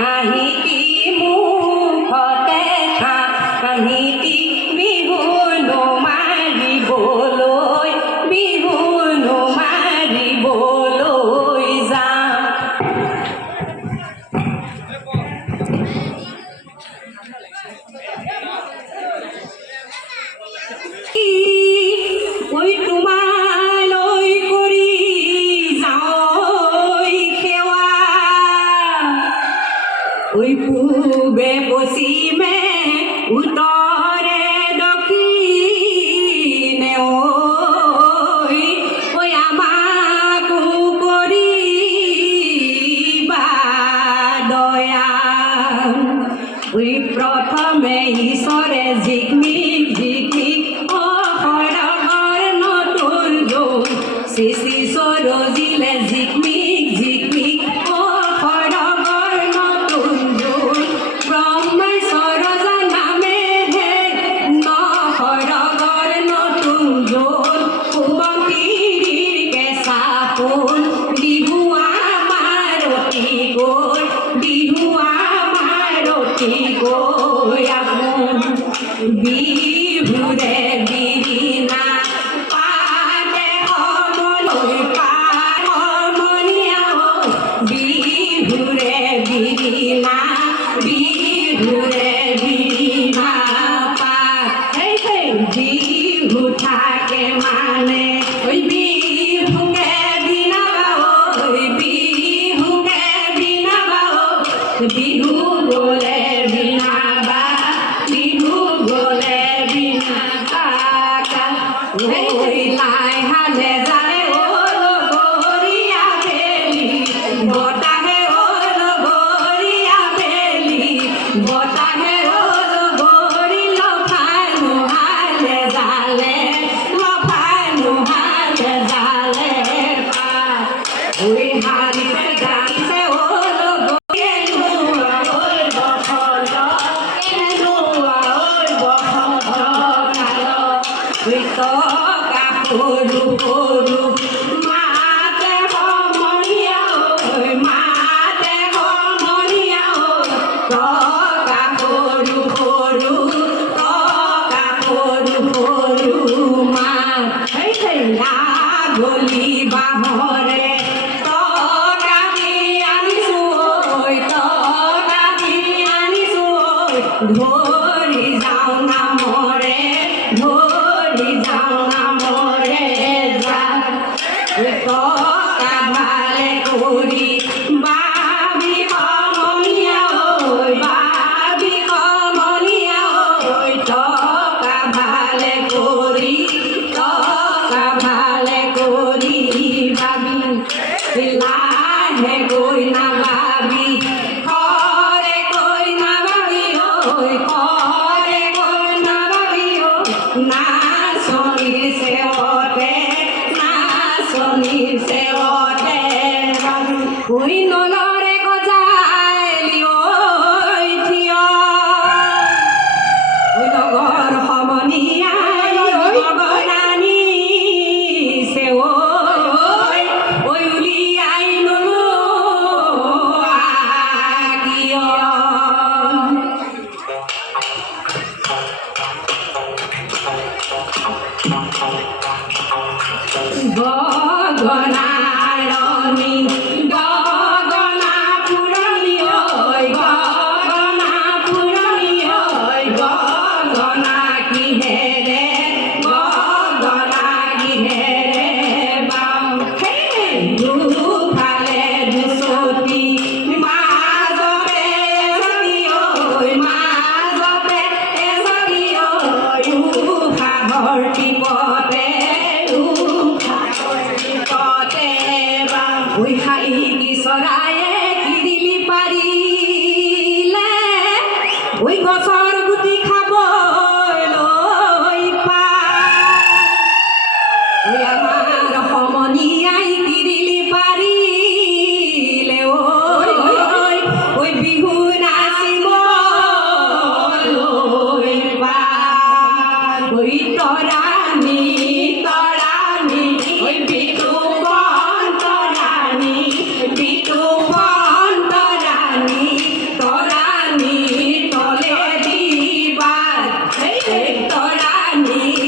হাঁহিতি মুখতে হাঁহিতি বিহুনো মাৰিবলৈ বিহুনো মাৰিবলৈ যাওঁ। ঐ তোমালৈ কৰি যাওঁ সেৱা, ঐ পূবে পশ্চিমে উত্তৰে দক্ষিণে ঐ আমাকো কৰিবা দয়া। ঐ প্ৰথমে ঈশ্বৰে জিকমিক জিকমিক অহৰহৰ নতুন যৌন সৃষ্টি সৰজিলে জিকমিক জিকমিক অহৰহৰ নতুন যৌন ব্ৰহ্মাৰ সৰজা নামেহে নহৰহৰ নতুন যৌন সুমতিৰ কেঁচা ফুল বিহুৱা মাৰতি গৈ বিহুৱা মাৰতি গৈ আপোন বিহুৰে বিৰিণা পাতে সমলৈ পায় সমনীয়া বিহুৰে বিৰিণা বিহুৰে বিৰিণা পায় বিহু থাকে মানে ঐ বিহুকে বিনাবা বিহুকে বিনাবা বিহু গ'লে বিনাবা বিহু গ'লে বিনাবা ঐ লাই হালে যায় ঐ লগৰীয়া বেলি বতাহে ঐ লগৰীয়া বেলি বতাহে ঐ লগৰী লফাই নোহালে জালে লফাই নোহালে জালে পায় ঐ হাৰিছে গাইছে ঐ লগৰীয়ে নোৱা ঐ বসন্ত নোৱা ঐ বসন্ত কাল সৰু সৰু মাতে সমনীয়া মাতে সমনীয়া টকা সৰু সৰু টকা সৰু সৰু মাত গলি বাঁহৰে টকা দি আনিছোঁ টকা দি আনিছোঁ ধৰি যাওঁ নামৰে ধৰি যাওঁ নামৰে যা টকা ভালে কৰি বাবি সমনীয়া বাবি সমনীয়া টকা ভালে কৰি টকা ভালে কৰি বাবি লাহে গৈ নাভাবি খৰে গৈ নাভাবি খৰে গৈ নাভাবি নাচনীৰ সেৱতে নাচনীৰ সেৱতে ঐ নলৰে গজালি ঐ থিয় ঐ লগৰ সমনীয়াই গগনানী সেৱ ঐ উলিয়াই নলো কিয় গগনাৰণী গগনা পুৰণি গগনা পুৰণি গগনা কিহেৰে বাওঁ দুফালে দুচকী মাজতে এচকী উশাহৰ টিপতে উশাহৰ টিপতে বাওঁ হাঁহি চৰায়ে